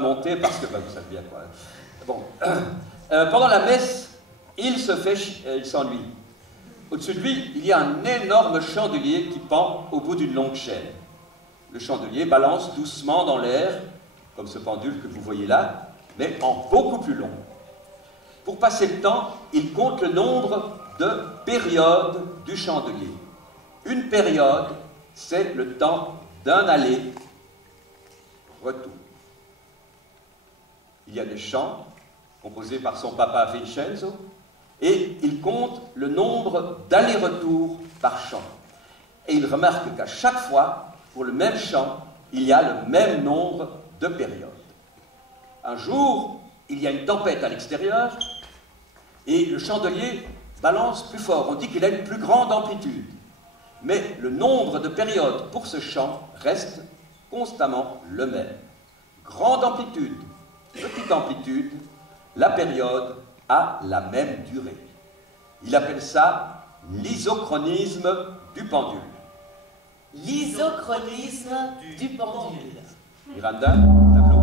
monter parce que, vous savez bien quoi. Bon. Pendant la messe, il s'ennuie. Au-dessus de lui, il y a un énorme chandelier qui pend au bout d'une longue chaîne. Le chandelier balance doucement dans l'air, comme ce pendule que vous voyez là, mais en beaucoup plus long. Pour passer le temps, il compte le nombre de périodes du chandelier. Une période, c'est le temps d'un aller-retour. Il y a des chants composés par son papa Vincenzo, et il compte le nombre d'allers-retours par chant. Et il remarque qu'à chaque fois, pour le même chant, il y a le même nombre de périodes. Un jour, il y a une tempête à l'extérieur, et le chandelier balance plus fort. On dit qu'il a une plus grande amplitude. Mais le nombre de périodes pour ce chant reste constamment le même. Grande amplitude, petite amplitude, la période a la même durée. Il appelle ça l'isochronisme du pendule. L'isochronisme du pendule. Miranda, tableau.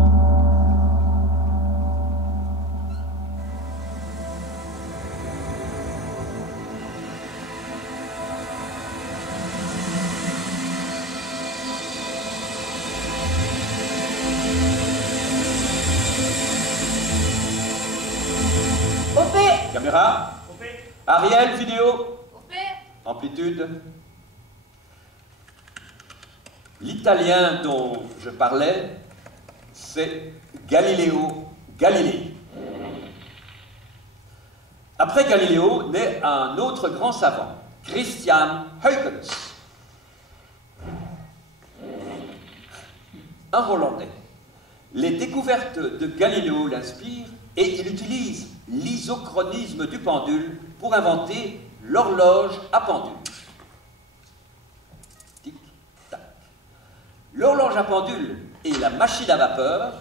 Caméra. Ariel, vidéo. Amplitude. L'italien dont je parlais, c'est Galileo Galilei. Après Galiléo naît un autre grand savant, Christian Huygens, un Hollandais. Les découvertes de Galiléo l'inspirent et il utilise l'isochronisme du pendule pour inventer l'horloge à pendule. Tic-tac. L'horloge à pendule et la machine à vapeur,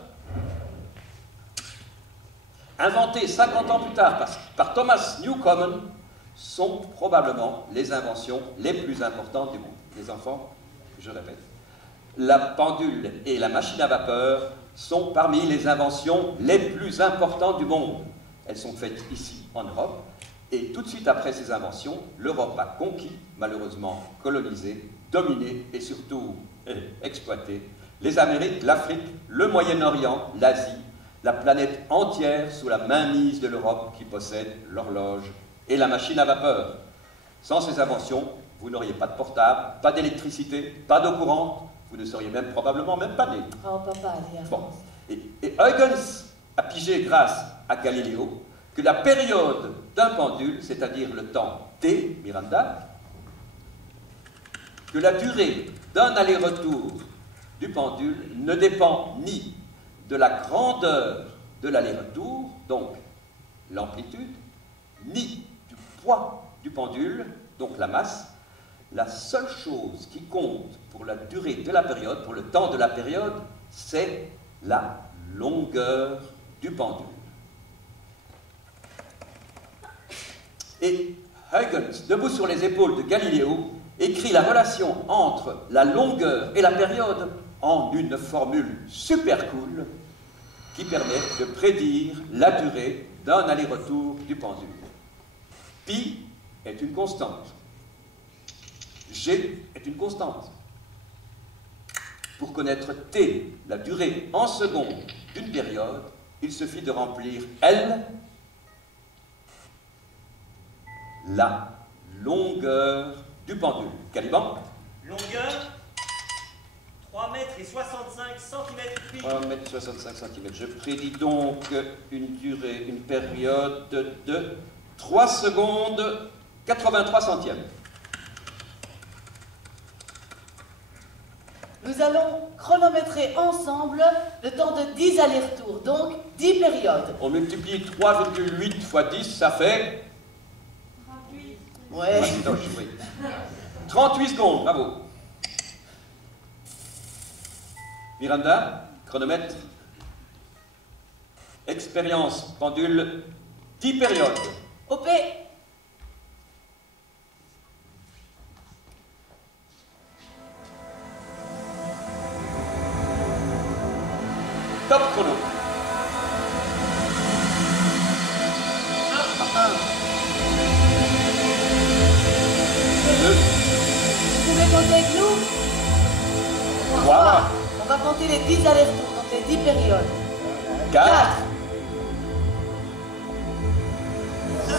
inventées 50 ans plus tard par Thomas Newcomen, sont probablement les inventions les plus importantes du monde. Les enfants, je répète, la pendule et la machine à vapeur sont parmi les inventions les plus importantes du monde. Elles sont faites ici, en Europe, et tout de suite après ces inventions, l'Europe a conquis, malheureusement colonisé, dominé et surtout exploité les Amériques, l'Afrique, le Moyen-Orient, l'Asie, la planète entière sous la mainmise de l'Europe qui possède l'horloge et la machine à vapeur. Sans ces inventions, vous n'auriez pas de portable, pas d'électricité, pas d'eau courante, vous ne seriez même probablement même pas né. Oh papa, allez. Bon. Et Huygens a pigé grâce à Galiléo que la période d'un pendule, c'est-à-dire le temps T, Miranda, que la durée d'un aller-retour du pendule ne dépend ni de la grandeur de l'aller-retour, donc l'amplitude, ni du poids du pendule, donc la masse. La seule chose qui compte pour la durée de la période, pour le temps de la période, c'est la longueur du pendule. Et Huygens, debout sur les épaules de Galiléo, écrit la relation entre la longueur et la période en une formule super cool qui permet de prédire la durée d'un aller-retour du pendule. Pi est une constante. G est une constante. Pour connaître T, la durée en secondes d'une période, il suffit de remplir L, la longueur du pendule. Caliban. Longueur 3 mètres et 65 centimètres pi. 3 mètres 65 cm. Je prédis donc une durée, une période de 3 secondes 83 centièmes. Nous allons chronométrer ensemble le temps de 10 allers-retours, donc 10 périodes. On multiplie 3,8 fois 10, ça fait... 38. Ouais. 38 secondes, bravo. Miranda, chronomètre. Expérience, pendule, 10 périodes. OP. Top chrono. compter avec nous? Trois. On va compter les 10 allers-retours, donc les 10 périodes. 4,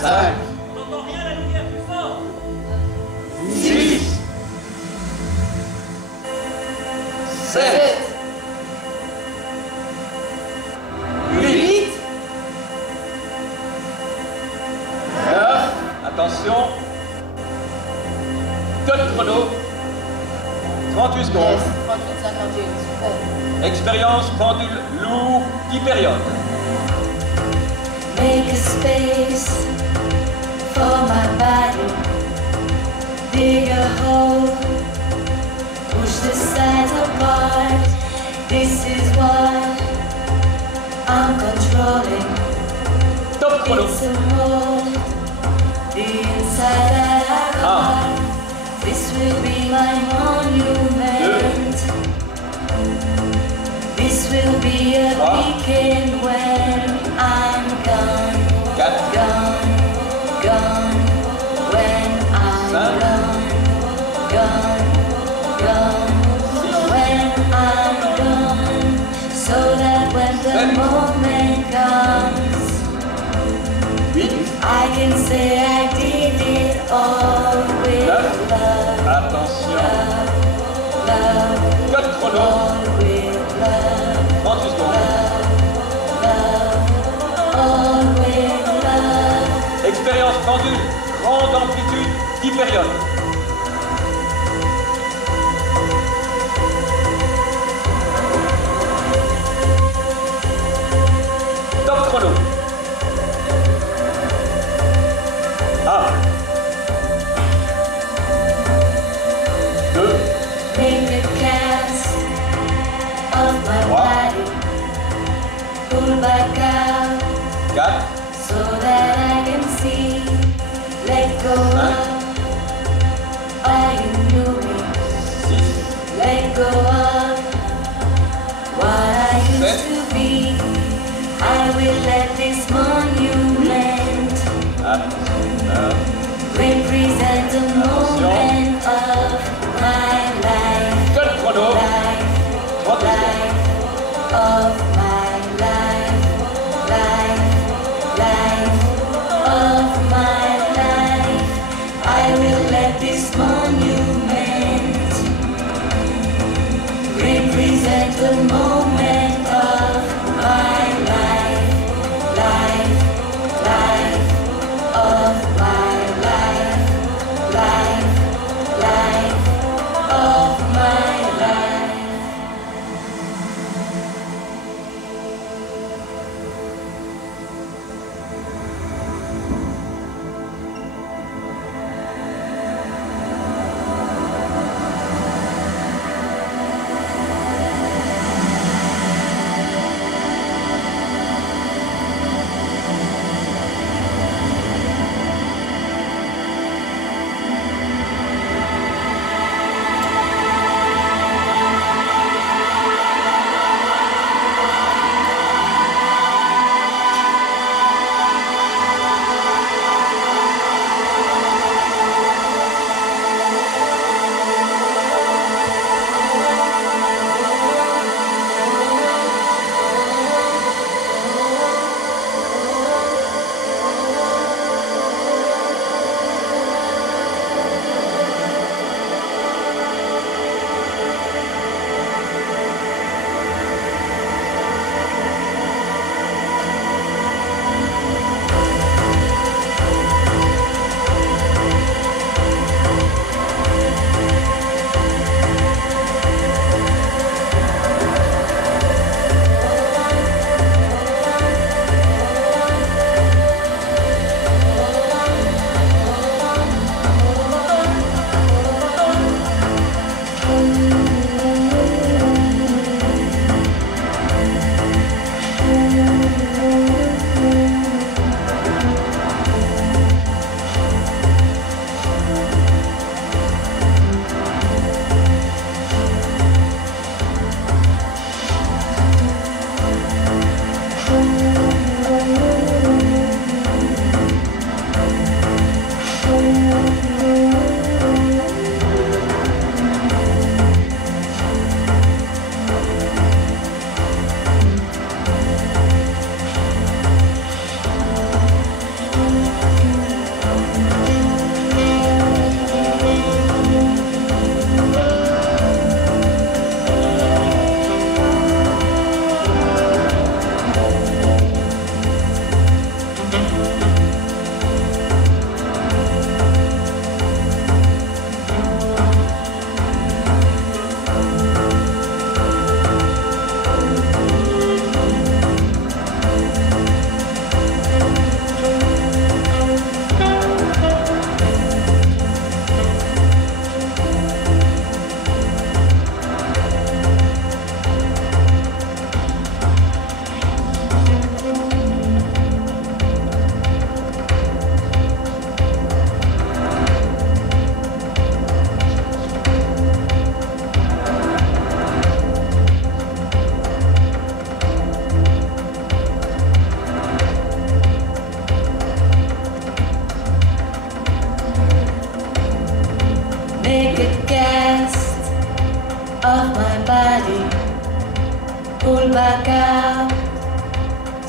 5, On n'entend rien, la lumière plus fort. 6, 7, 8, 8, 9, attention, top chrono, 38 secondes, 38, 51, super. expérience pendule lourd, 10 périodes. Make a space for my body. Dig a hole, push the sides apart. This is what I'm controlling. Top chrono, It's a mold, the inside that I carve. This will be my monument. This will be a weekend when I'm gone, 4, gone, gone. When I'm 5, gone, gone, when I'm gone, so that when the moment comes, 8, I can say I did it all with 9, love, attention, love, top chrono, all with love, 38 secondes, all with love. expérience pendule, grande amplitude, 10 périodes. Top chrono. 1, 2, Make a cast of my body, pull back out 4, so that I can see. Let go of all you knew me. 6, Let go of what I used to be. I will let this monument represent a moment of my life. top chrono, Life, 38 secondes. life of my life, life, life of my life. I will let this monument represent the moment of my life, life, life of my life, life, life of my life.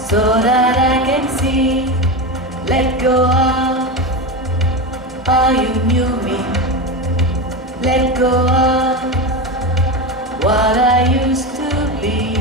so that I can see. Let go of all you knew me. Let go of what I used to be.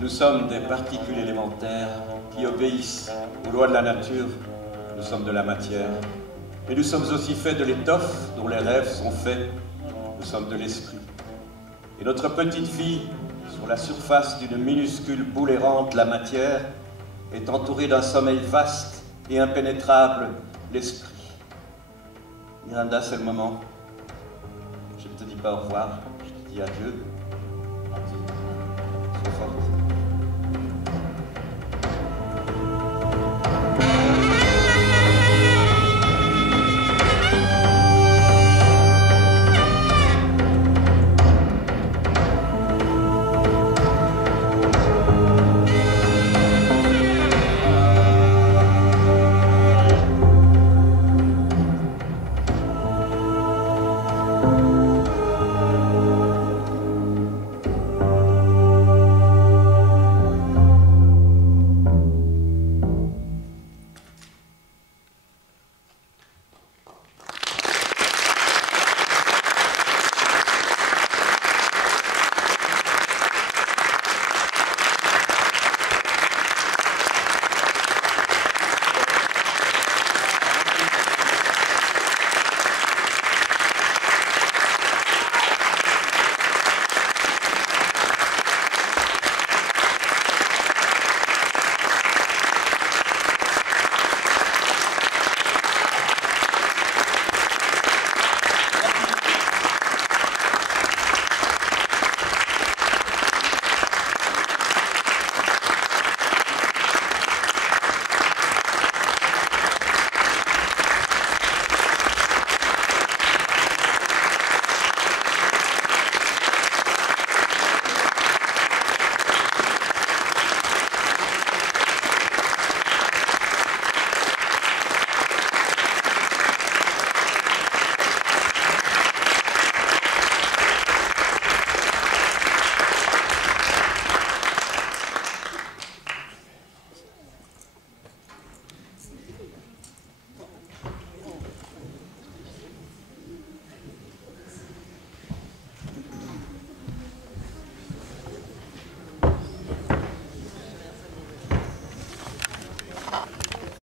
Nous sommes des particules élémentaires qui obéissent aux lois de la nature. Nous sommes de la matière. Mais nous sommes aussi faits de l'étoffe dont les rêves sont faits. Nous sommes de l'esprit. Et notre petite fille, sur la surface d'une minuscule boule errante, la matière, est entourée d'un sommeil vaste et impénétrable, l'esprit. Miranda, c'est le moment. Je ne te dis pas au revoir, je te dis adieu.